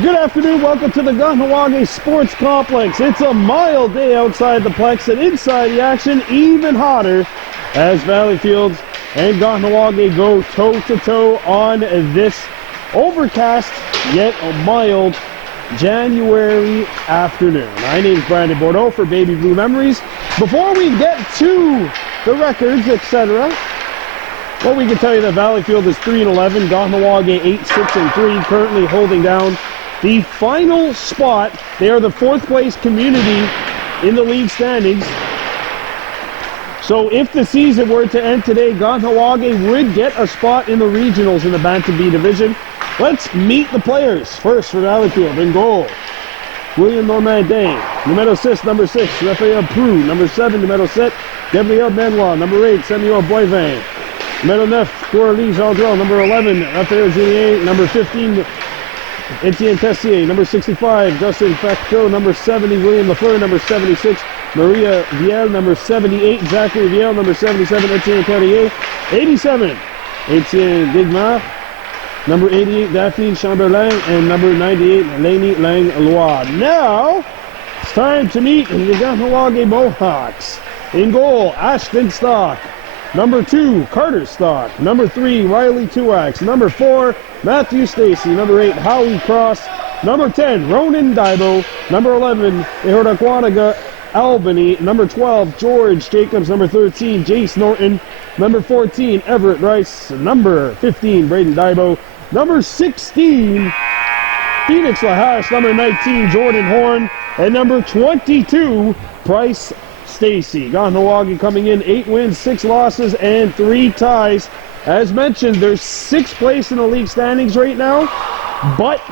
Good afternoon, welcome to the Kahnawake Sports Complex. It's a mild day outside the Plex, and inside the action even hotter as Valleyfield and Kahnawake go toe-to-toe on this overcast yet mild January afternoon. My name is Brandon Bordeaux for Baby Blue Memories. Before we get to the records, etc., well, we can tell you that Valleyfield is 3-11, Kahnawake 8-6-3, currently holding down the final spot. They are the fourth place community in the league standings. So if the season were to end today, Kahnawake would get a spot in the regionals in the Bantam B division. Let's meet the players. First for Valleyfield, in goal, William Normandin. Numero 6, number 6, Raphael Prou. Number 7, numero 7, Gabriel Benoit. Number 8, Samuel Boivin. Numero 9, Coralie Gendron. Number 11, Raphael Julien. Number 15, Etienne Tessier. Number 65, Justin Facto. Number 70, William Lafleur. Number 76, Maria Viel. Number 78, Zachary Viel. Number 77, Etienne Carrier. 87, Etienne Digmar. Number 88, Daphne Chamberlain. And number 98, Lainey Lang-Loire. Now, it's time to meet the Kahnawake Mohawks. In goal, Ashton Stock. Number 2, Carter Stock. Number 3, Riley Tuax. Number 4, Matthew Stacy. Number 8, Howie Cross. Number 10, Ronan Daibo. Number 11, Ihordaquanaga Albany. Number 12, George Jacobs. Number 13, Jace Norton. Number 14, Everett Rice. Number 15, Braden Daibo. Number 16, Phoenix Lahash. Number 19, Jordan Horn. And number 22, Price Stacy. Kahnawake coming in 8 wins, 6 losses, and 3 ties. As mentioned, they're 6th place in the league standings right now, but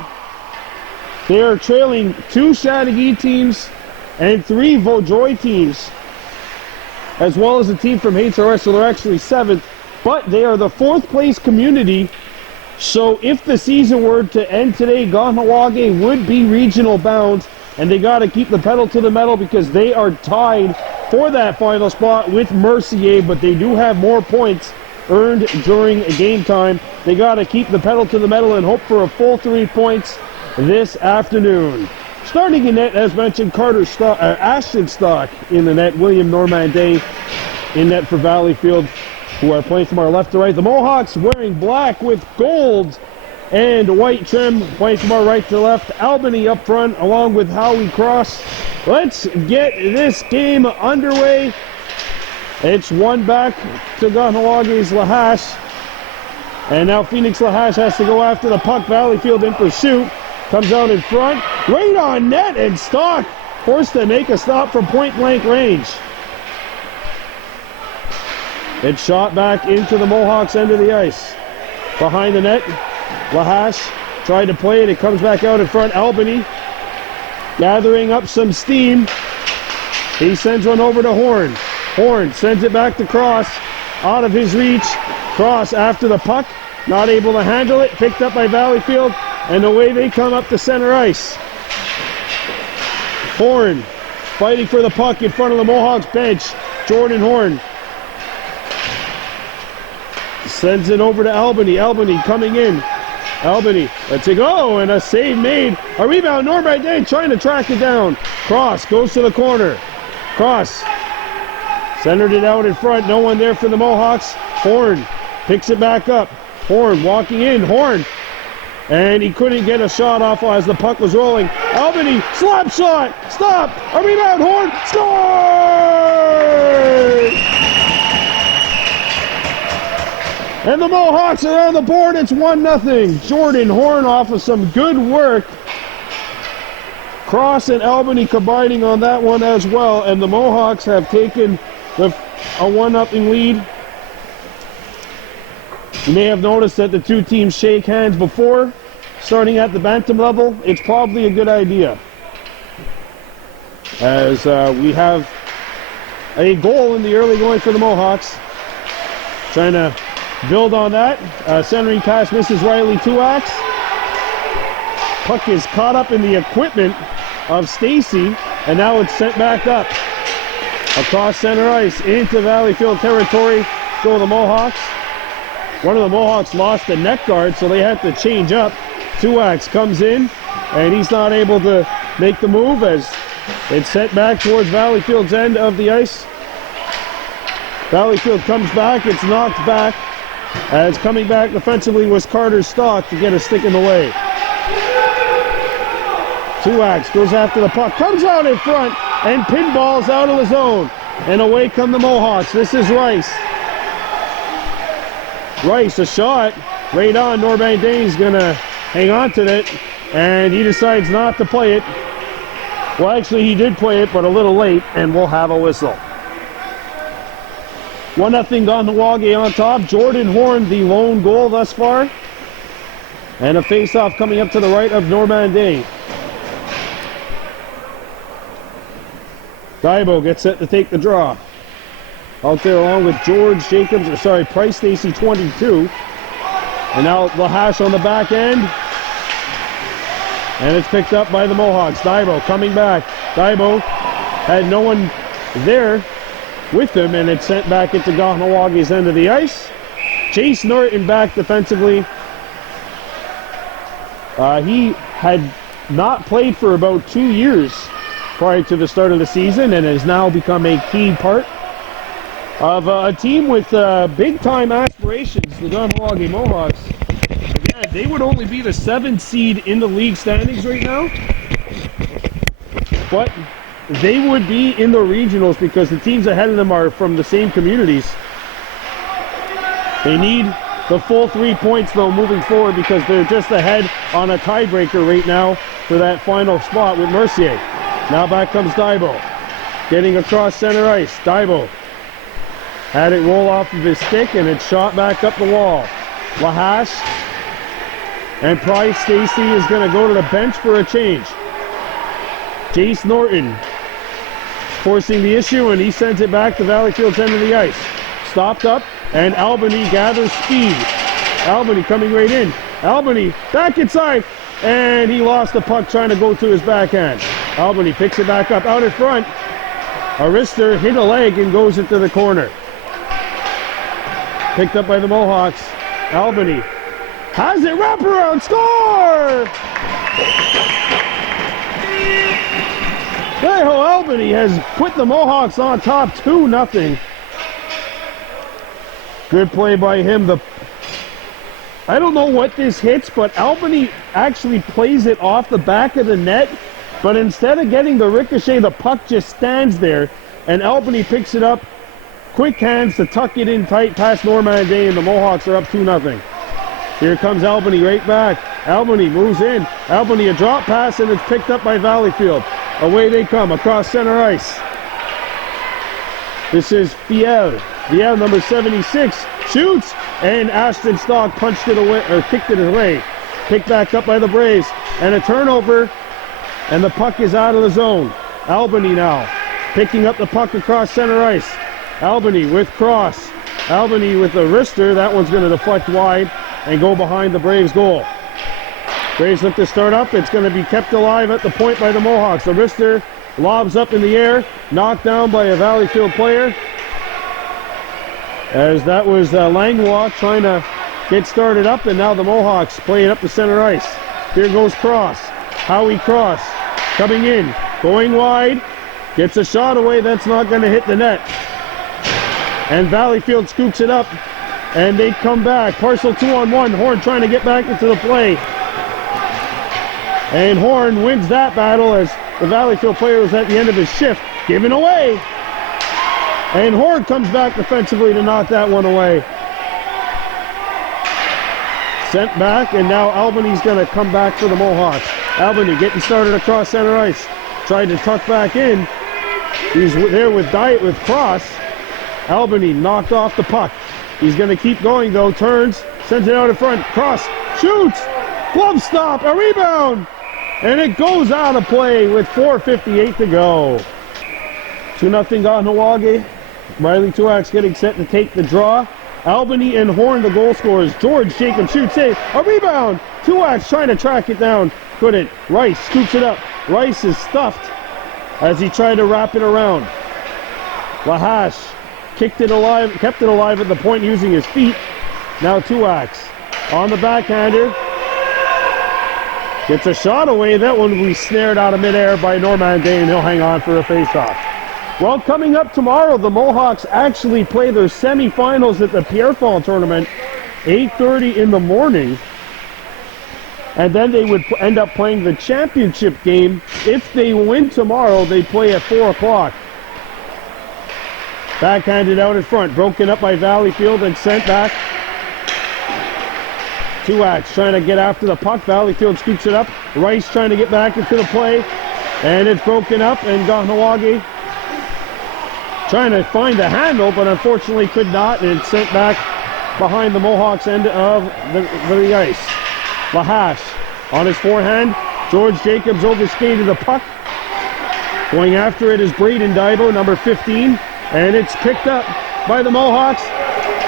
they are trailing 2 Chateauguay teams and 3 Vaudreuil teams, as well as a team from HRS, so they're actually 7th, but they are the 4th place community. So if the season were to end today, Kahnawake would be regional bound, and they got to keep the pedal to the metal because they are tied for that final spot with Mercier, but they do have more points earned during game time. They got to keep the pedal to the metal and hope for a full 3 points this afternoon. Starting in net, as mentioned, Ashton Stock in the net, William Normandin in net for Valleyfield, who are playing from our left to right. The Mohawks wearing black with gold and white trim, playing from our right to left. Albany up front, along with Howie Cross. Let's get this game underway. It's one back to Kahnawake's Lahash. And now Phoenix Lahash has to go after the puck. Valleyfield in pursuit. Comes out in front. Right on net, and Stock forced to make a stop from point-blank range. It's shot back into the Mohawks' end of the ice. Behind the net, Lahash tried to play it. It comes back out in front. Albany gathering up some steam. He sends one over to Horn. Horn sends it back to Cross. Out of his reach. Cross after the puck. Not able to handle it. Picked up by Valleyfield. And away they come up to center ice. Horn fighting for the puck in front of the Mohawks bench. Jordan Horn sends it over to Albany. Albany coming in. Albany lets it go, and a save made. A rebound, Normandin trying to track it down. Cross goes to the corner. Cross centered it out in front. No one there for the Mohawks. Horn picks it back up. Horn walking in. Horn. And he couldn't get a shot off as the puck was rolling. Albany, slap shot. Stop. A rebound. Horn. Score! And the Mohawks are on the board. It's 1-0. Jordan Horn off of some good work. Cross and Albany combining on that one as well. And the Mohawks have taken a 1-0 lead. You may have noticed that the two teams shake hands before starting at the Bantam level. It's probably a good idea, as we have a goal in the early going for the Mohawks. Trying to build on that. Centering pass misses Riley Tuax. Puck is caught up in the equipment of Stacy, and now it's sent back up across center ice into Valleyfield territory. Go the Mohawks. One of the Mohawks lost the net guard, so they had to change up. Tuax comes in, and he's not able to make the move as it's sent back towards Valleyfield's end of the ice. Valleyfield comes back, it's knocked back. As coming back defensively was Carter Stock to get a stick in the way. Tuax goes after the puck, comes out in front, and pinballs out of the zone. And away come the Mohawks. This is Rice. Rice, a shot. Right on, Norman Dane's gonna hang on to it, and he decides not to play it. Well, actually, he did play it, but a little late, and we'll have a whistle. 1-0 Kahnawake on top. Jordan Horn, the lone goal thus far. And a face-off coming up to the right of Norman Dane. Daibo gets set to take the draw. Out there along with George Jacobs, Price Stacy 22. And now Lahash on the back end. And it's picked up by the Mohawks. Daibo coming back. Daibo had no one there with him, and it's sent back into Kahnawake's end of the ice. Chase Norton back defensively. He had not played for about 2 years prior to the start of the season, and has now become a key part of a team with big-time aspirations, the Kahnawake Mohawks. Again, they would only be the 7th seed in the league standings right now, but they would be in the regionals because the teams ahead of them are from the same communities. They need the full 3 points, though, moving forward, because they're just ahead on a tiebreaker right now for that final spot with Mercier. Now back comes Daibo, getting across center ice. Daibo had it roll off of his stick, and it's shot back up the wall. Lahash and Price Stacy is going to go to the bench for a change. Jace Norton forcing the issue, and he sends it back to Valleyfield's end of the ice. Stopped up, and Albany gathers speed. Albany coming right in. Albany back inside, and he lost the puck trying to go to his backhand. Albany picks it back up out in front. Arister hit a leg and goes into the corner. Picked up by the Mohawks. Albany has it, wraparound, score! Hey-ho, Albany has put the Mohawks on top 2-0. Good play by him. I don't know what this hits, but Albany actually plays it off the back of the net, but instead of getting the ricochet, the puck just stands there, and Albany picks it up. Quick hands to tuck it in tight past Norman Day, and the Mohawks are up 2-0. Here comes Albany right back. Albany moves in. Albany a drop pass, and it's picked up by Valleyfield. Away they come across center ice. This is Viel. Viel, number 76, shoots, and Ashton Stock punched it away, or kicked it away. Picked back up by the Braves, and a turnover, and the puck is out of the zone. Albany now picking up the puck across center ice. Albany with cross. Albany with the wrister. That one's going to deflect wide and go behind the Braves goal. Braves look to start up. It's going to be kept alive at the point by the Mohawks. The wrister lobs up in the air, knocked down by a Valleyfield player. As that was Langlois trying to get started up, and now the Mohawks play it up the center ice. Here goes Cross. Howie Cross coming in, going wide, gets a shot away. That's not going to hit the net. And Valleyfield scoops it up, and they come back. Parcel 2-on-1. Horn trying to get back into the play. And Horn wins that battle as the Valleyfield player was at the end of his shift, given away. And Horn comes back defensively to knock that one away. Sent back, and now Albany's going to come back for the Mohawks. Albany getting started across center ice. Tried to tuck back in. He's there with Cross. Albany knocked off the puck. He's going to keep going, though. Turns, sends it out in front. Cross shoots. Glove stop. A rebound. And it goes out of play with 4:58 to go. 2-0 Kahnawake. Riley Tuax getting set to take the draw. Albany and Horn, the goal scorers. George Jacob shoots, save. A rebound. Tuax trying to track it down. Couldn't. Rice scoops it up. Rice is stuffed as he tried to wrap it around. Lahash kicked it alive, kept it alive at the point using his feet. Now Tuax on the backhander. Gets a shot away. That one will be snared out of midair by Normandy, and he'll hang on for a face-off. Well, coming up tomorrow, the Mohawks actually play their semifinals at the Pierrefonds tournament, 8:30 in the morning. And then they would end up playing the championship game. If they win tomorrow, they play at 4 o'clock. Backhanded out in front, broken up by Valleyfield and sent back. Tuax trying to get after the puck. Valleyfield scoops it up. Rice trying to get back into the play. And it's broken up, and Kahnawake trying to find the handle, but unfortunately could not, and it's sent back behind the Mohawks end of the ice. Lahash on his forehand. George Jacobs overskated the puck. Going after it is Braden Daibo, number 15, and it's picked up by the Mohawks.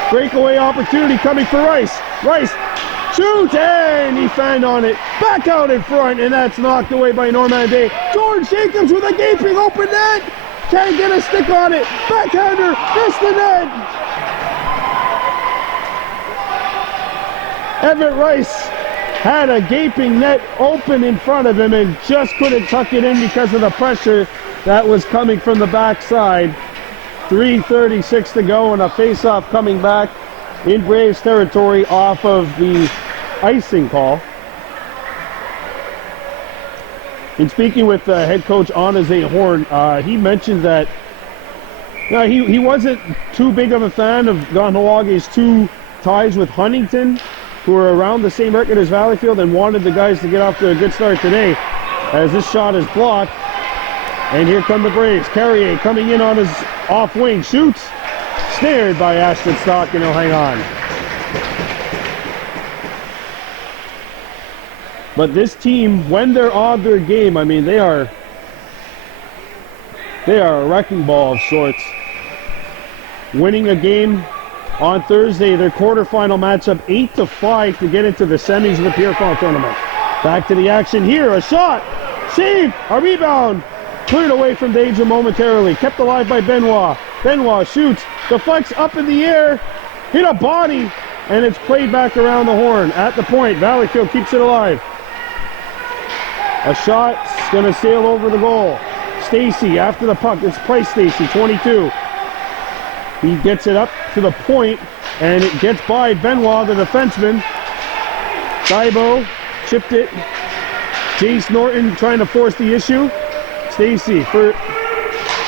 Breakaway opportunity coming for Rice. Rice shoots, and he fanned on it. Back out in front, and that's knocked away by Normandy. George Jacobs with a gaping open net. Can't get a stick on it. Backhander, missed the net. Everett Rice had a gaping net open in front of him and just couldn't tuck it in because of the pressure that was coming from the backside. 3:36 to go, and a face-off coming back in Braves territory off of the icing call. In speaking with head coach Anaze Horn, he mentioned that he wasn't too big of a fan of Kahnawake's two ties with Huntington, who are around the same record as Valleyfield, and wanted the guys to get off to a good start today, as this shot is blocked. And here come the Braves. Carrier coming in on his off wing, shoots, snared by Ashton Stock, and he'll hang on. But this team, when they're on their game, I mean, they are a wrecking ball of sorts. Winning a game on Thursday, their quarterfinal matchup, 8-5 to get into the semis of the Pierrefonds tournament. Back to the action here, a shot, save, a rebound, cleared away from danger momentarily, kept alive by Benoit. Benoit shoots, deflects up in the air, hit a body, and it's played back around the horn. At the point, Valleyfield keeps it alive. A shot's gonna sail over the goal. Stacy after the puck, it's Price Stacy, 22. He gets it up to the point, and it gets by Benoit, the defenseman. Daibo chipped it. Jace Norton trying to force the issue. Stacy for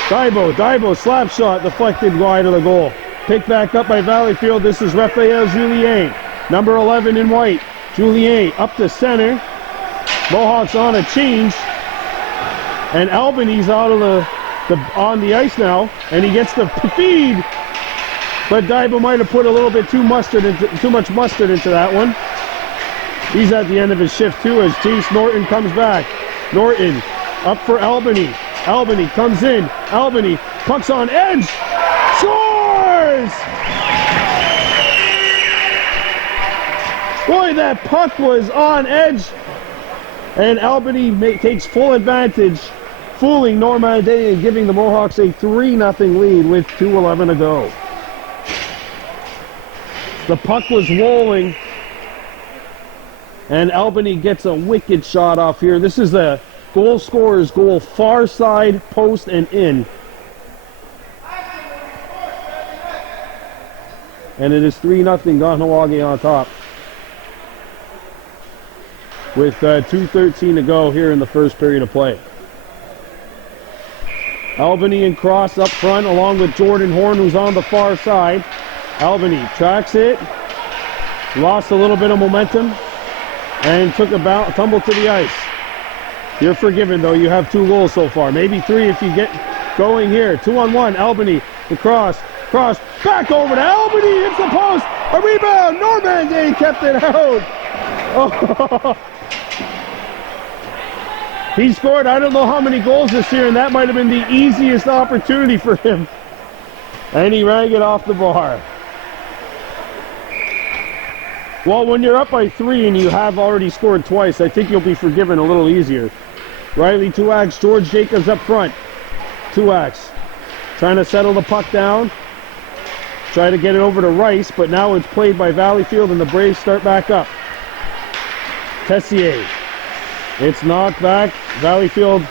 Daibo. Daibo slap shot deflected wide of the goal. Picked back up by Valleyfield. This is Raphael Julien, number 11 in white. Julien up the center. Mohawks on a change, and Albany's out of on the ice now, and he gets the feed. But Daibo might have put a little bit too much mustard into that one. He's at the end of his shift too, as Jace Norton comes back. Norton up for Albany. Albany comes in. Albany pucks on edge. Scores! Boy, that puck was on edge. And Albany takes full advantage, fooling Normandy and giving the Mohawks a 3-0 lead with 2:11 to go. The puck was rolling, and Albany gets a wicked shot off here. This is a goal scorer's goal, far side, post, and in. And it is 3-0 Kahnawake on top, with 2:13 to go here in the first period of play. Albany and Cross up front, along with Jordan Horn, who's on the far side. Albany tracks it, lost a little bit of momentum, and took a tumble to the ice. You're forgiven, though. You have 2 goals so far, maybe 3 if you get going here. 2-on-1, Albany, the cross, back over to Albany, hits the post, a rebound, Normandy kept it out. Oh. He scored I don't know how many goals this year, and that might have been the easiest opportunity for him. And he rang it off the bar. Well, when you're up by 3 and you have already scored twice, I think you'll be forgiven a little easier. Riley Tuax, George Jacobs up front. Tuax trying to settle the puck down. Try to get it over to Rice, but now it's played by Valleyfield, and the Braves start back up. Tessier It's knocked back. Valleyfield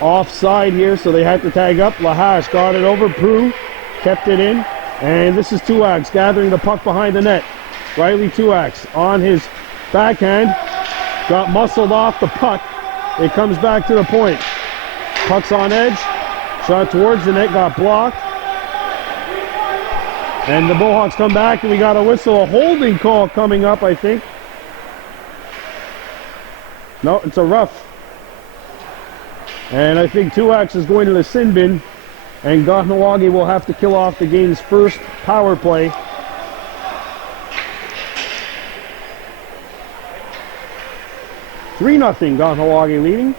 offside here, so they had to tag up. Lahash got it over. Prue kept it in. And this is Tuax gathering the puck behind the net. Riley Tuax on his backhand. Got muscled off the puck. It comes back to the point. Puck's on edge. Shot towards the net, got blocked. And the Mohawks come back, and we got a whistle. A holding call coming up, I think. No, it's a rough. And I think Tuax is going to the sin bin, and Kahnawake will have to kill off the game's first power play. Three 0 Kahnawake leading.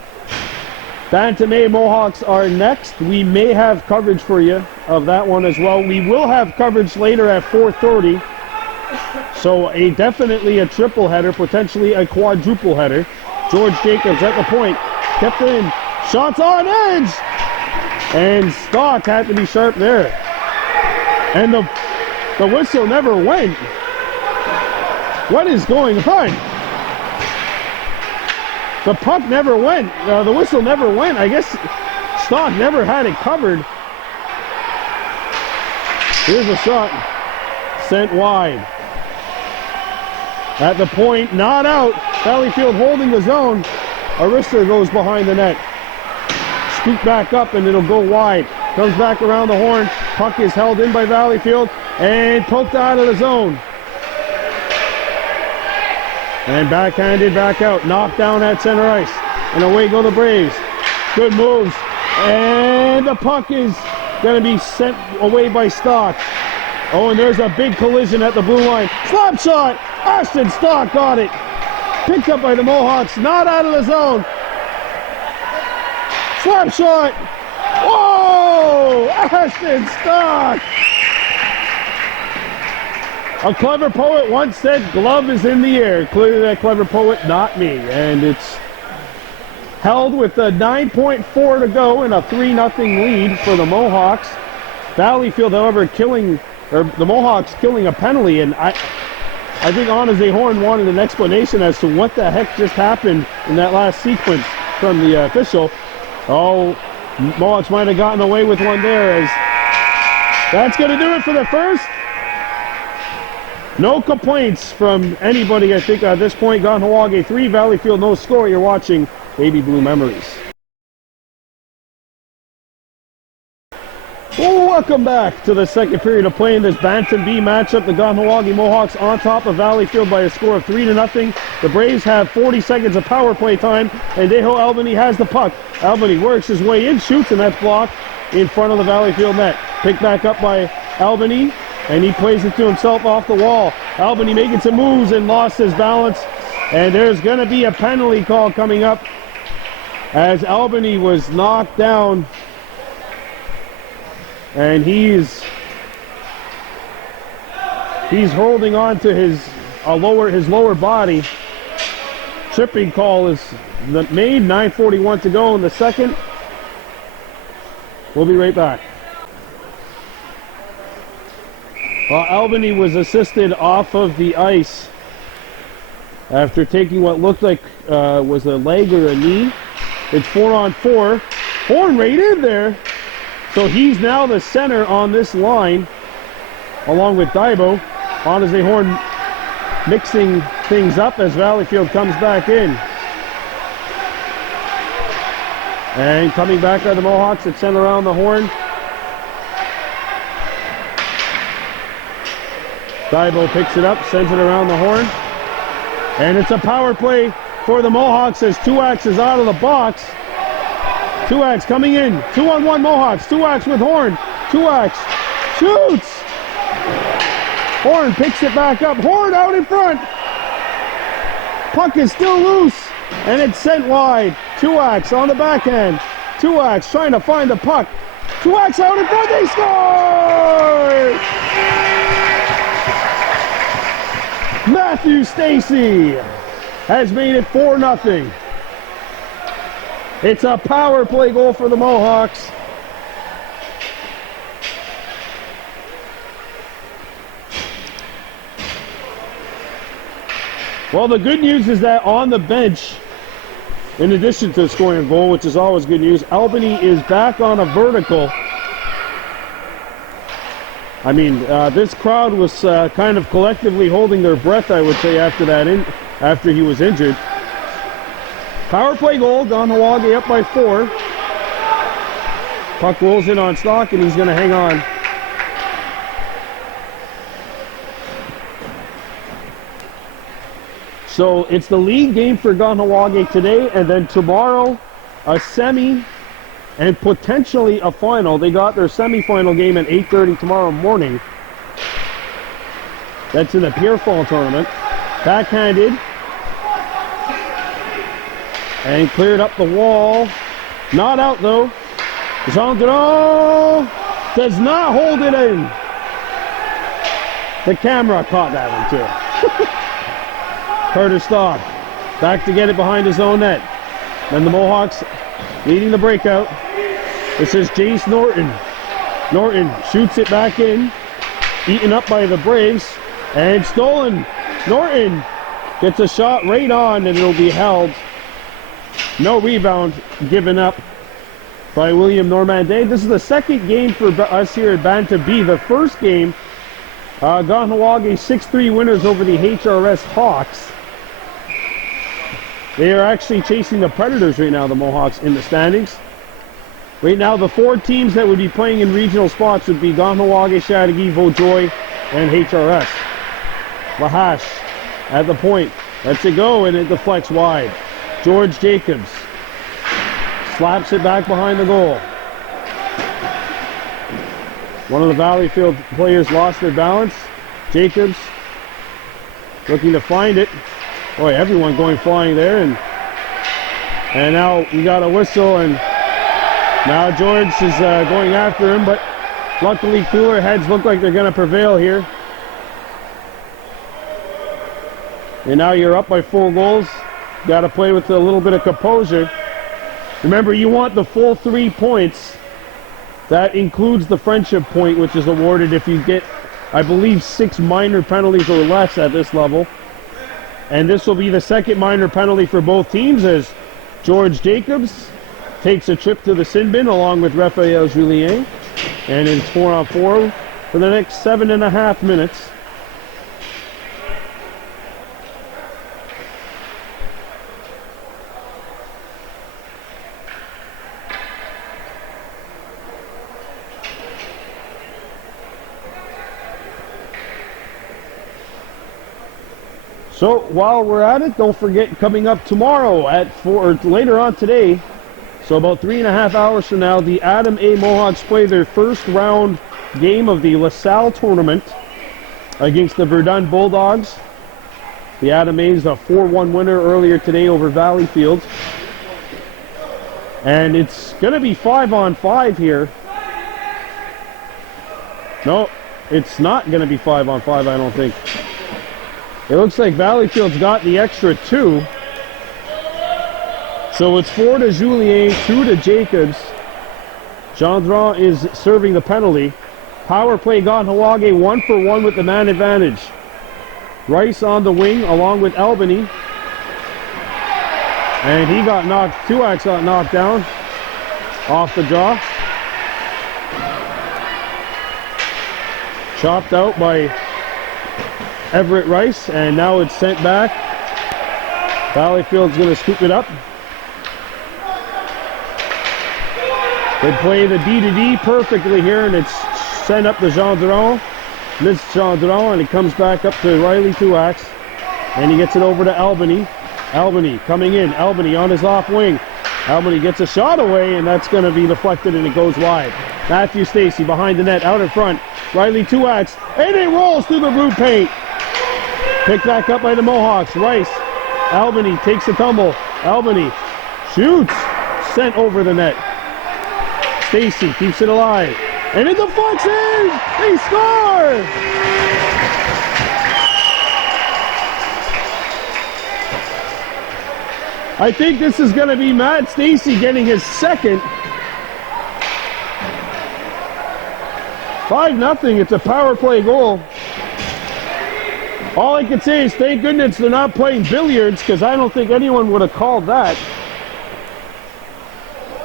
Bantam A Mohawks are next. We may have coverage for you of that one as well. We will have coverage later at 4:30. So definitely a triple header, potentially a quadruple header. George Jacobs at the point, kept it in, shots on edge, and Stock had to be sharp there. And the whistle never went. What is going on? The puck never went. The whistle never went. I guess Stock never had it covered. Here's a shot. Sent wide. At the point, not out. Valleyfield holding the zone. Arista goes behind the net. Scoop back up and it'll go wide. Comes back around the horn. Puck is held in by Valleyfield and poked out of the zone. And backhanded back out. Knocked down at center ice. And away go the Braves. Good moves. And the puck is going to be sent away by Stock. Oh, and there's a big collision at the blue line. Slap shot! Ashton Stock got it. Picked up by the Mohawks. Not out of the zone. Slap shot! Whoa! Ashton Stock! A clever poet once said, glove is in the air. Clearly that clever poet, not me. And it's held with a 9.4 to go and a 3-0 lead for the Mohawks. Valleyfield, however, the Mohawks killing a penalty. And I think Anaze Horn wanted an explanation as to what the heck just happened in that last sequence from the official. Oh, Mohawks might have gotten away with one there. As that's going to do it for the first. No complaints from anybody, I think, at this point. Kahnawake 3, Valleyfield no score. You're watching Baby Blue Memories. Well, welcome back to the second period of play in this Bantam B matchup. The Kahnawake Mohawks on top of Valleyfield by a score of 3-0. The Braves have 40 seconds of power play time, and Deho Albany has the puck. Albany works his way in, shoots, and that's blocked in front of the Valleyfield net. Picked back up by Albany. And he plays it to himself off the wall. Albany making some moves and lost his balance. And there's going to be a penalty call coming up as Albany was knocked down. And he's holding on to his lower body. Tripping call is made. 9:41 to go in the second. We'll be right back. Albany was assisted off of the ice after taking what looked like was a leg or a knee. It's 4-on-4. Horn right in there. So he's now the center on this line, along with Daibo. Anaze Horn mixing things up as Valleyfield comes back in. And coming back are the Mohawks that send around the horn. Daibo picks it up, sends it around the horn. And it's a power play for the Mohawks as Tuax is out of the box. Tuax coming in. 2-on-1 Mohawks. Tuax with Horn. Tuax shoots. Horn picks it back up. Horn out in front. Puck is still loose. And it's sent wide. Tuax on the backhand. Tuax trying to find the puck. Tuax out in front. They score! Matthew Stacy has made it 4-0. It's a power play goal for the Mohawks. Well, the good news is that on the bench in addition to scoring a goal, which is always good news. Albany is back on a vertical. I mean, this crowd was kind of collectively holding their breath, I would say, after he was injured. Power play goal, Kahnawake up by 4. Puck rolls in on Stock, and he's going to hang on. So it's the league game for Kahnawake today, and then tomorrow a semi and potentially a final. They got their semifinal game at 8:30 tomorrow morning. That's in the Pier Fall tournament. Backhanded. And cleared up the wall. Not out though. Jean Dron does not hold it in. The camera caught that one too. Carter Stock back to get it behind his own net. Then the Mohawks leading the breakout. This is Jace Norton. Norton shoots it back in. Eaten up by the Braves. And stolen. Norton gets a shot right on, and it'll be held. No rebound given up by William Normandin. This is the second game for us here at Bantam B. The first game, Kahnawake 6-3 winners over the HRS Hawks. They are actually chasing the Predators right now, the Mohawks, in the standings. Right now, the 4 teams that would be playing in regional spots would be Kahnawake, Chateauguay, Vaujoy, and HRS. Lahash at the point. Lets it go, and it deflects wide. George Jacobs slaps it back behind the goal. One of the Valleyfield players lost their balance. Jacobs looking to find it. Boy, everyone going flying there, and now we got a whistle, and now George is going after him, but luckily cooler heads look like they're going to prevail here. And now you're up by 4 goals. Got to play with a little bit of composure. Remember, you want the full 3 points. That includes the friendship point, which is awarded if you get, I believe, 6 minor penalties or less at this level. And this will be the second minor penalty for both teams as George Jacobs takes a trip to the sin bin along with Raphael Julien. And it's 4-on-4 for the next 7.5 minutes. So while we're at it, don't forget, coming up tomorrow at 4, or later on today, so about 3.5 hours from now, the Adam A. Mohawks play their first round game of the LaSalle tournament against the Verdun Bulldogs. The Adam A's a 4-1 winner earlier today over Valleyfield. And it's going to be 5-on-5 here. No, it's not going to be 5-on-5, I don't think. It looks like Valleyfield's got the extra 2. So it's 4 to Julien, 2 to Jacobs. Gendron is serving the penalty. Power play Kahnawake 1-for-1 with the man advantage. Rice on the wing along with Albany. And he got knocked, Tuax got knocked down off the jaw. Chopped out by Everett Rice, and now it's sent back. Valleyfield's going to scoop it up. They play the D-to-D perfectly here, and it's sent up to Gendron. Missed Gendron, and it comes back up to Riley Tuax. And he gets it over to Albany. Albany coming in. Albany on his off wing. Albany gets a shot away, and that's going to be deflected, and it goes wide. Matthew Stacy behind the net, out in front. Riley Tuax, and it rolls through the blue paint. Picked back up by the Mohawks. Rice. Albany takes the tumble. Albany shoots. Sent over the net. Stacy keeps it alive. And it deflects in! They score! I think this is going to be Matt Stacy getting his second. 5-0. It's a power play goal. All I can say is thank goodness they're not playing billiards, because I don't think anyone would have called that.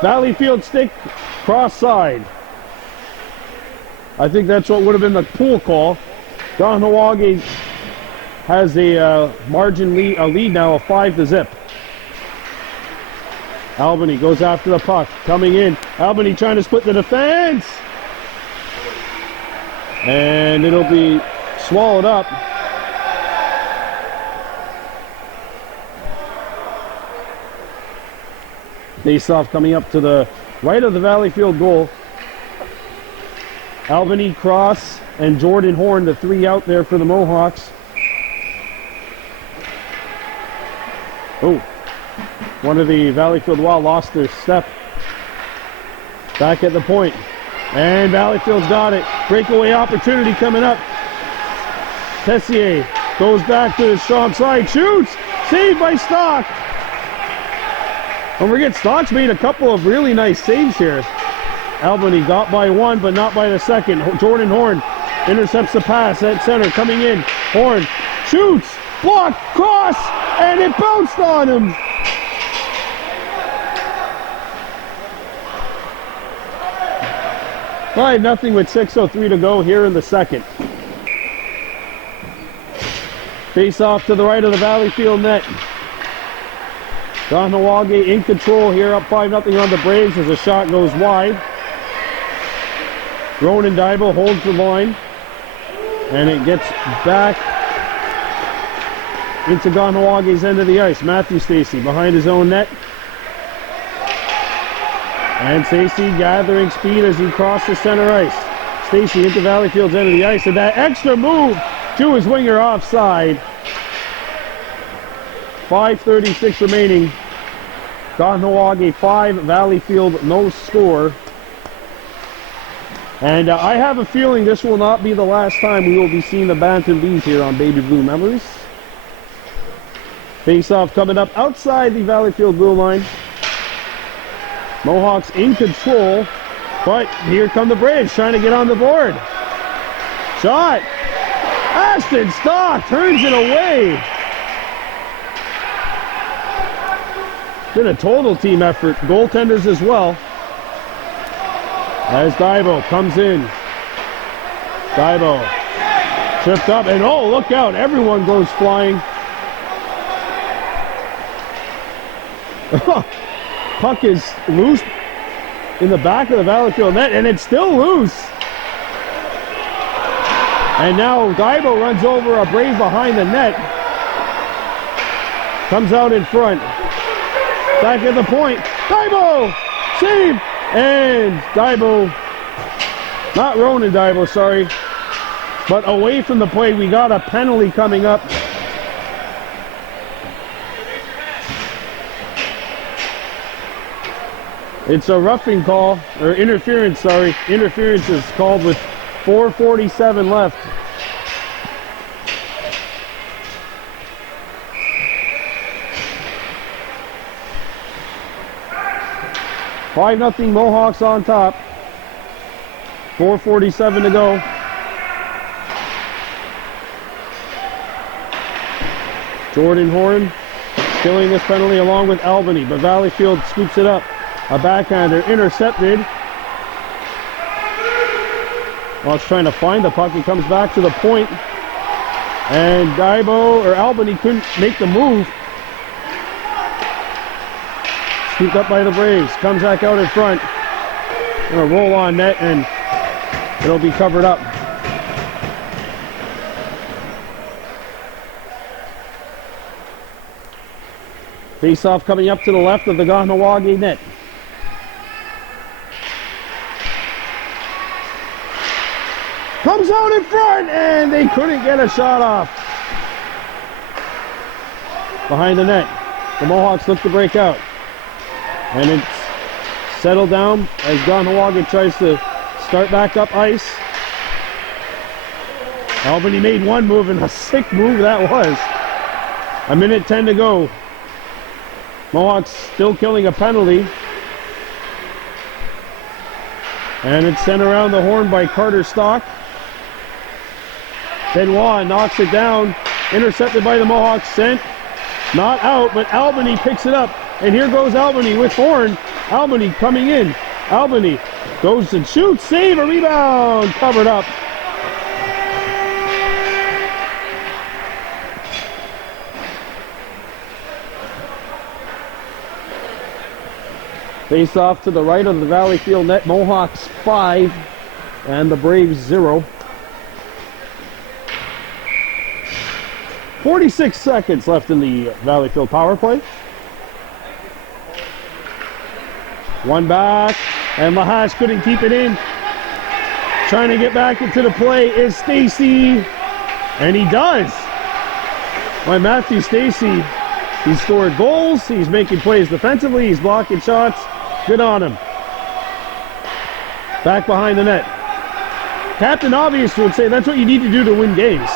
Valleyfield stick, cross side. I think that's what would have been the pool call. Kahnawake has a margin lead, a lead now of 5-0. Albany goes after the puck, coming in. Albany trying to split the defense. And it'll be swallowed up. Face-off coming up to the right of the Valleyfield goal. Albany, Cross, and Jordan Horn, the three out there for the Mohawks. Oh, one of the Valleyfield Wild lost their step. Back at the point. And Valleyfield's got it. Breakaway opportunity coming up. Tessier goes back to the strong side, shoots, saved by Stock. Don't forget, Stock's made a couple of really nice saves here. Albany got by one, but not by the second. Jordan Horn intercepts the pass at center, coming in. Horn shoots, block, cross, and it bounced on him. Nothing with 6:03 to go here in the second. Face off to the right of the Valleyfield net. Kahnawake in control here, up 5-0 on the Braves as the shot goes wide. Ronan Daibo holds the line, and it gets back into Kahnawake's end of the ice. Matthew Stacey behind his own net. And Stacey gathering speed as he crosses center ice. Stacey into Valleyfield's end of the ice, and that extra move to his winger offside. 5:36 remaining. Kahnawake 5, Valleyfield no score. And I have a feeling this will not be the last time we will be seeing the Bantam Bees here on Baby Blue Memories. Face-off coming up outside the Valleyfield blue line. Mohawks in control, but here come the Braves trying to get on the board. Shot! Ashton Stock turns it away. Been a total team effort. Goaltenders as well. As Daibo comes in. Daibo tripped up, and oh, look out. Everyone goes flying. Puck is loose in the back of the Valleyfield net, and it's still loose. And now Daibo runs over a Brave behind the net. Comes out in front. Back at the point. Daibo! Save! And Daibo, not Ronan Daibo, sorry, but away from the play. We got a penalty coming up. It's a roughing call, or interference, sorry. Interference is called with 4:47 left. Five 0 Mohawks on top. 4:47 to go. Jordan Horn killing this penalty along with Albany, but Valleyfield scoops it up. A backhander intercepted. While it's trying to find the puck, it comes back to the point. And Daibo, or Albany, couldn't make the move. Scooped up by the Braves. Comes back out in front. Gonna roll on net, and it'll be covered up. Face-off coming up to the left of the Kahnawake net. Comes out in front, and they couldn't get a shot off. Behind the net. The Mohawks look to break out. And it's settled down as Kahnawake tries to start back up ice. Albany made one move, and a sick move that was. 1:10 to go. Mohawks still killing a penalty. And it's sent around the horn by Carter Stock. Benoit knocks it down. Intercepted by the Mohawks. Sent. Not out, but Albany picks it up. And here goes Albany with Horn. Albany coming in. Albany goes and shoots, save, a rebound, covered up. Face off to the right of the Valleyfield net. Mohawks 5 and the Braves 0. 46 seconds left in the Valleyfield power play. One back, and Lahash couldn't keep it in. Trying to get back into the play is Stacy, and he does. By Matthew Stacy, he scored goals, he's making plays defensively, he's blocking shots. Good on him. Back behind the net. Captain Obvious would say that's what you need to do to win games.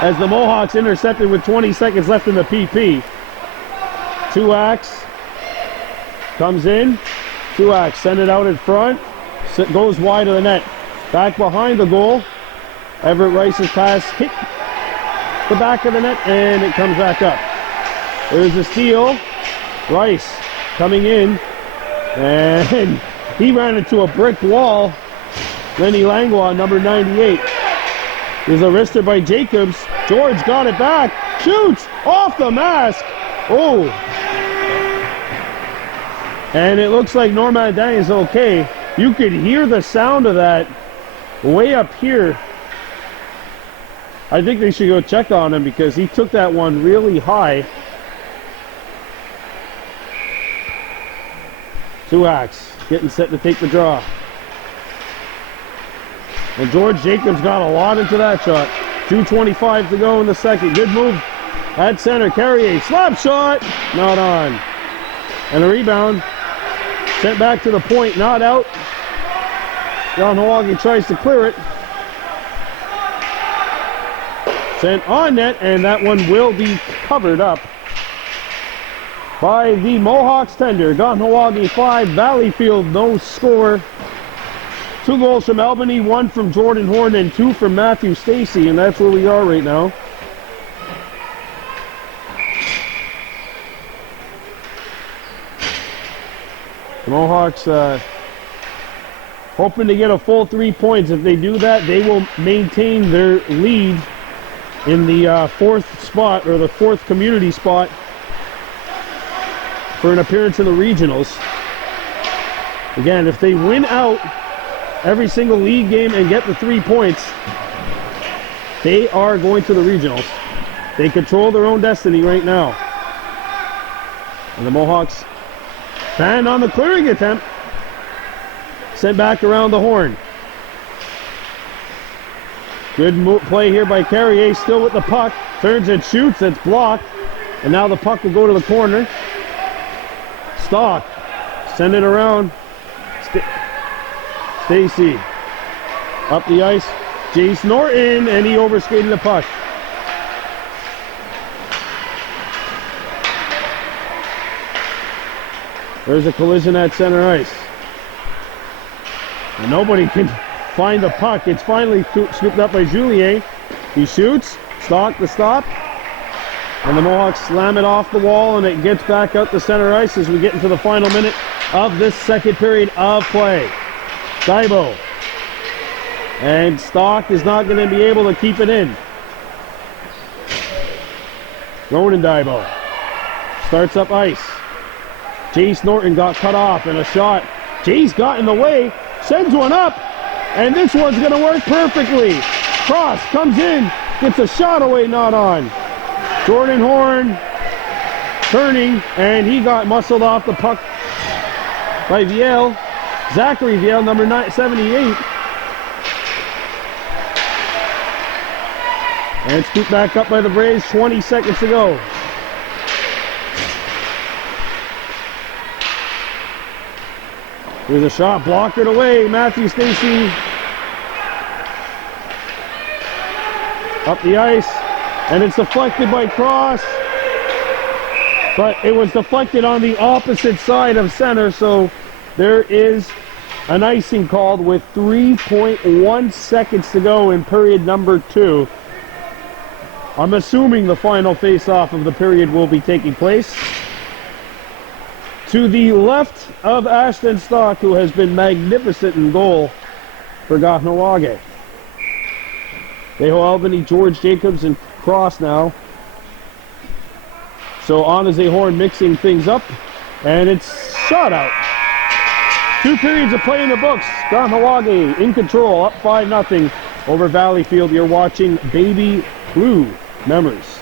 As the Mohawks intercepted with 20 seconds left in the PP. Tuax comes in. Tuax send it out in front. Goes wide of the net. Back behind the goal. Everett Rice's pass hit the back of the net and it comes back up. There's a steal. Rice coming in. And he ran into a brick wall. Lenny Langlois, number 98. There's a wrister by Jacobs. George got it back. Shoots off the mask. Oh. And it looks like Normandin is okay. You could hear the sound of that way up here. I think they should go check on him because he took that one really high. Tuax getting set to take the draw. And George Jacobs got a lot into that shot. 2:25 to go in the second. Good move at center. Carrier, slap shot, not on. And a rebound. Sent back to the point, not out. Kahnawake tries to clear it. Sent on net, and that one will be covered up by the Mohawks tender. Kahnawake 5, Valleyfield no score. 2 goals from Albany, 1 from Jordan Horn, and 2 from Matthew Stacy, and that's where we are right now. The Mohawks hoping to get a full 3 points. If they do that, they will maintain their lead in the 4th spot, or the 4th community spot, for an appearance in the regionals. Again, if they win out every single league game and get the 3 points, they are going to the regionals. They control their own destiny right now. And the Mohawks banned on the clearing attempt. Sent back around the horn. Good play here by Carrier, still with the puck. Turns and shoots, it's blocked. And now the puck will go to the corner. Stock, send it around. Stacy, up the ice. Jace Norton, and he overskated the puck. There's a collision at center ice. And nobody can find the puck. It's finally scooped up by Julien. He shoots. Stock the stop. And the Mohawks slam it off the wall, and it gets back out to center ice as we get into the final minute of this second period of play. Daibo. And Stock is not going to be able to keep it in. Ronan Daibo starts up ice. Jace Norton got cut off, and a shot. Jace got in the way, sends one up, and this one's going to work perfectly. Cross comes in, gets a shot away, not on. Jordan Horn turning, and he got muscled off the puck by Viel. Zachary Viel, number 78. And scooped back up by the Braves, 20 seconds to go. There's a shot, blockered away. Matthew Stacy up the ice, and it's deflected by Cross, but it was deflected on the opposite side of center, so there is an icing called with 3.1 seconds to go in period number 2. I'm assuming the final face-off of the period will be taking place. to the left of Ashton Stock, who has been magnificent in goal for Kahnawake. Deho Albany, George Jacobs, and Cross now. So Anaze Horn mixing things up, and it's shot out. 2 periods of play in the books. Kahnawake in control, up 5-0 over Valleyfield. You're watching Baby Blue Memories.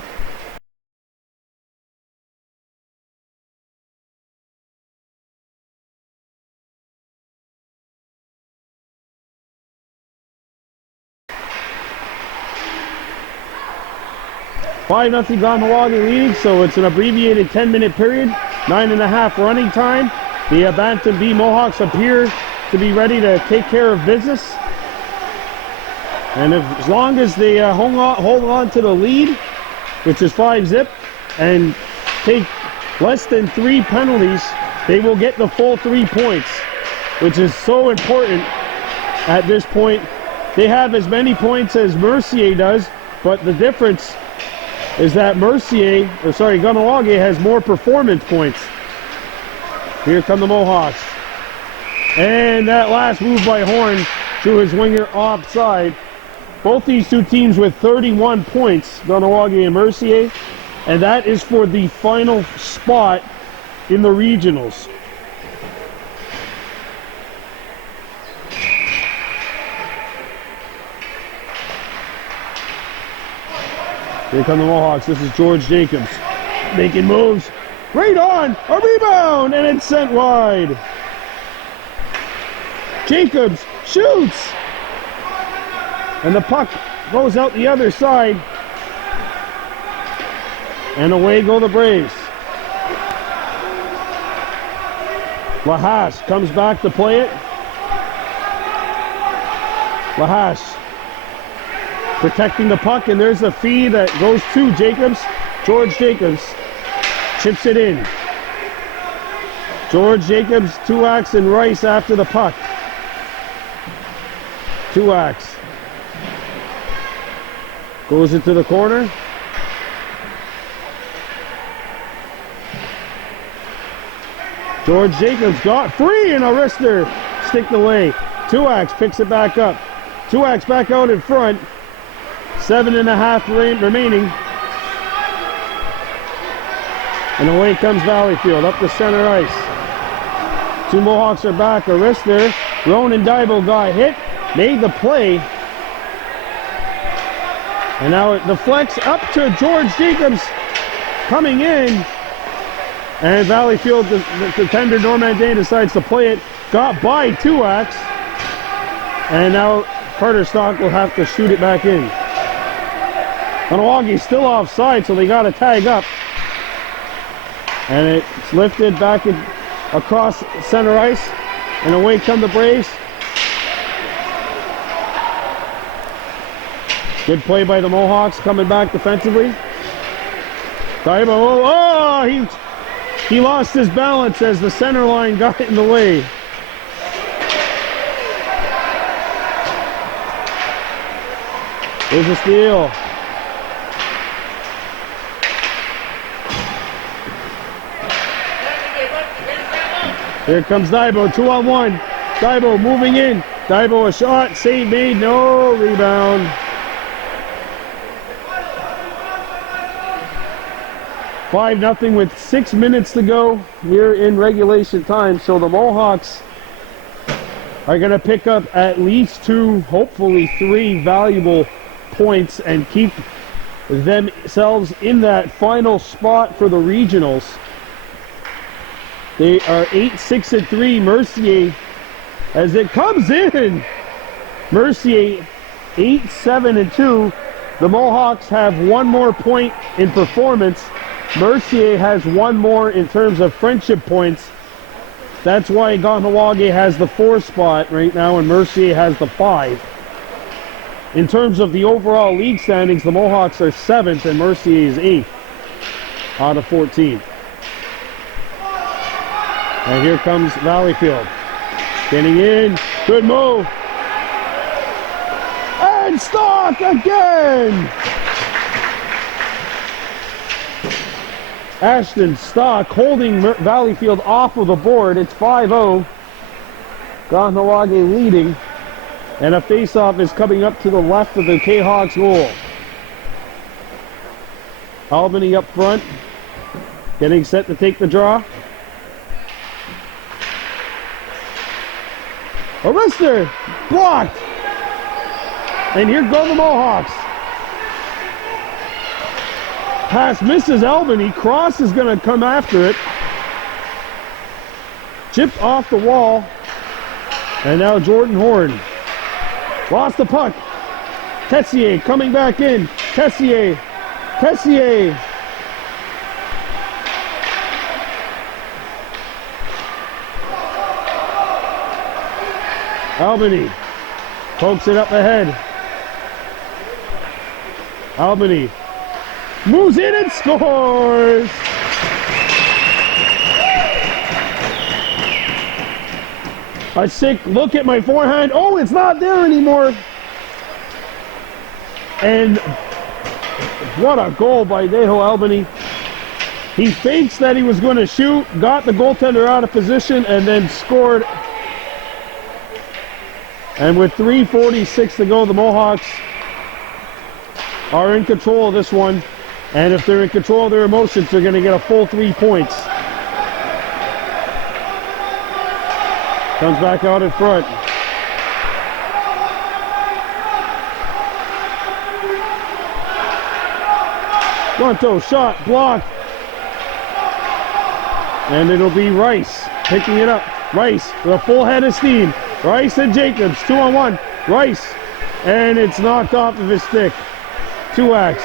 Five nothing Kahnawake leading, so it's an abbreviated 10-minute period, 9.5 running time. The Bantam B Mohawks appear to be ready to take care of business. And as long as they hold on to the lead, which is 5-0, and take less than 3 penalties, they will get the full 3 points, which is so important at this point. They have as many points as Mercier does, but the difference is that Kahnawake has more performance points. Here come the Mohawks. And that last move by Horn to his winger offside. Both these two teams with 31 points, Kahnawake and Mercier, and that is for the final spot in the regionals. Here come the Mohawks. This is George Jacobs making moves. Right on! A rebound! And it's sent wide. Jacobs shoots! And the puck goes out the other side. And away go the Braves. Lahash comes back to play it. Lahash protecting the puck, and there's a feed that goes to Jacobs. George Jacobs chips it in. George Jacobs, Tuax and Rice after the puck. Tuax goes into the corner. George Jacobs got free, and a wrister sticked away. Tuax picks it back up. Tuax back out in front. 7.5 remaining. And away comes Valleyfield up the center ice. 2 Mohawks are back. A wrister. Ronan Daibo got hit. Made the play. And now the flex up to George Jacobs coming in. And Valleyfield, the defender Normandin decides to play it. Got by Tuax. And now Carter Stock will have to shoot it back in. Kahnawake still offside, so they got to tag up. And it's lifted back across center ice. And away come the Braves. Good play by the Mohawks coming back defensively. Daibo, he lost his balance as the center line got in the way. There's a steal. Here comes Daibo, 2-on-1. Daibo moving in. Daibo a shot, save made, no rebound. 5-0 with 6 minutes to go here in regulation time. So the Mohawks are going to pick up at least 2, hopefully 3 valuable points and keep themselves in that final spot for the regionals. They are 8-6-3. Mercier, as it comes in, Mercier 8-7-2. The Mohawks have 1 more point in performance. Mercier has 1 more in terms of friendship points. That's why Kahnawake has the 4 spot right now and Mercier has the 5. In terms of the overall league standings, the Mohawks are 7th and Mercier is 8th out of 14. And here comes Valleyfield. Getting in. Good move. And Stock again! Ashton Stock holding Valleyfield off of the board. It's 5-0. Kahnawake leading. And a face-off is coming up to the left of the K-Hawks goal. Albany up front, getting set to take the draw. A wrister, blocked. And here go the Mohawks. Pass misses Albany. Cross is going to come after it. Chipped off the wall. And now Jordan Horn. Lost the puck. Tessier coming back in. Tessier. Albany pokes it up ahead. Albany moves in and scores! A sick look at my forehand. Oh, it's not there anymore. And what a goal by Deho Albany. He fakes that he was going to shoot, got the goaltender out of position, and then scored. And with 3:46 to go, the Mohawks are in control of this one. And if they're in control of their emotions, they're going to get a full 3 points. Comes back out in front. Gonto shot, blocked. And it'll be Rice picking it up. Rice with a full head of steam. Rice and Jacobs, 2-on-1. Rice, and it's knocked off of his stick. 2-X.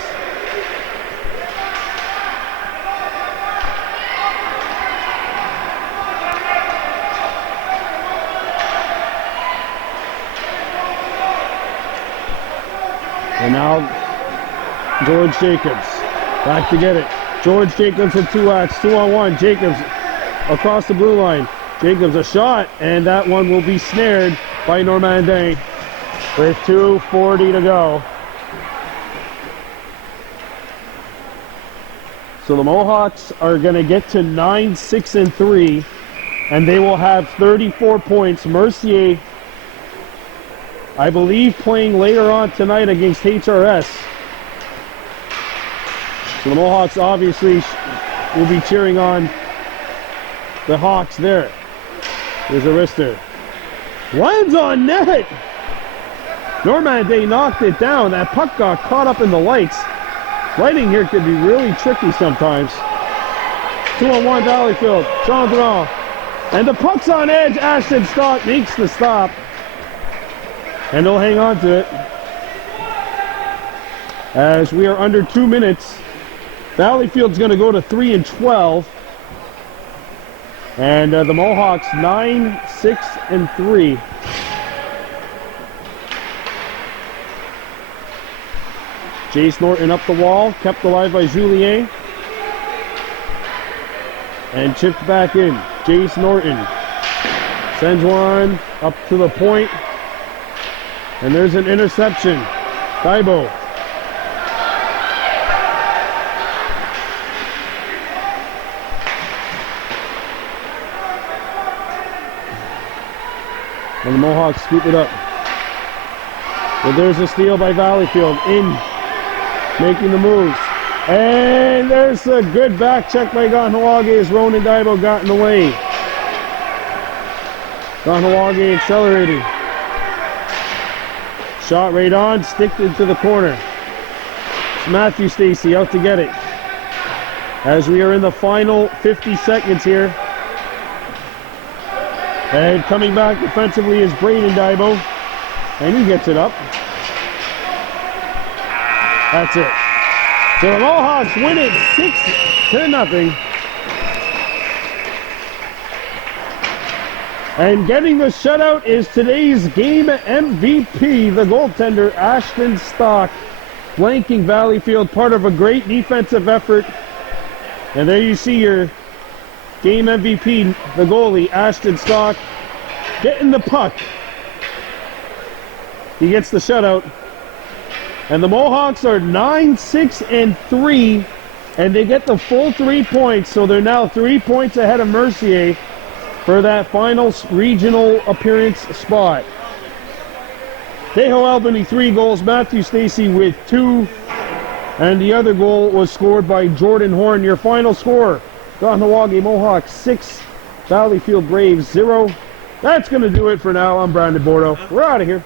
And now George Jacobs back to get it. George Jacobs with 2-X, 2-on-1. Jacobs across the blue line. Jacobs a shot, and that one will be snared by Normandin with 2:40 to go. So the Mohawks are going to get to 9-6-3, and they will have 34 points. Mercier, I believe, playing later on tonight against HRS. So the Mohawks obviously will be cheering on the Hawks there. Here's a wrister. Lands on net! Normandin knocked it down. That puck got caught up in the lights. Lighting here could be really tricky sometimes. 2-on-1 Valleyfield. Chandra. And the puck's on edge. Ashton Stock makes the stop. And they'll hang on to it. As we are under 2 minutes, Valleyfield's going to go to 3-12. And the Mohawks 9-6-3. Jace Norton up the wall, kept alive by Julien. And chipped back in. Jace Norton sends one up to the point. And there's an interception. Thibault. And the Mohawks scoop it up. But there's a steal by Valleyfield. In, making the moves. And there's a good back check by Kahnawake as Ronan Thibault got in the way. Kahnawake accelerating. Shot right on, sticked into the corner. It's Matthew Stacy out to get it. As we are in the final 50 seconds here. And coming back defensively is Braden Thibault. And he gets it up. That's it. So the Mohawks win it 6-0. And getting the shutout is today's game MVP, the goaltender Ashton Stock, flanking Valleyfield, part of a great defensive effort. And there you see your game MVP, the goalie, Ashton Stock, getting the puck. He gets the shutout. And the Mohawks are 9-6-3 And they get the full 3 points, so they're now 3 points ahead of Mercier for that final regional appearance spot. Tejo Albany 3 goals, Matthew Stacy with 2, and the other goal was scored by Jordan Horn. Your final score, Kahnawake Mohawks 6, Valleyfield Braves 0. That's going to do it for now. I'm Brandon Bordeaux. We're out of here.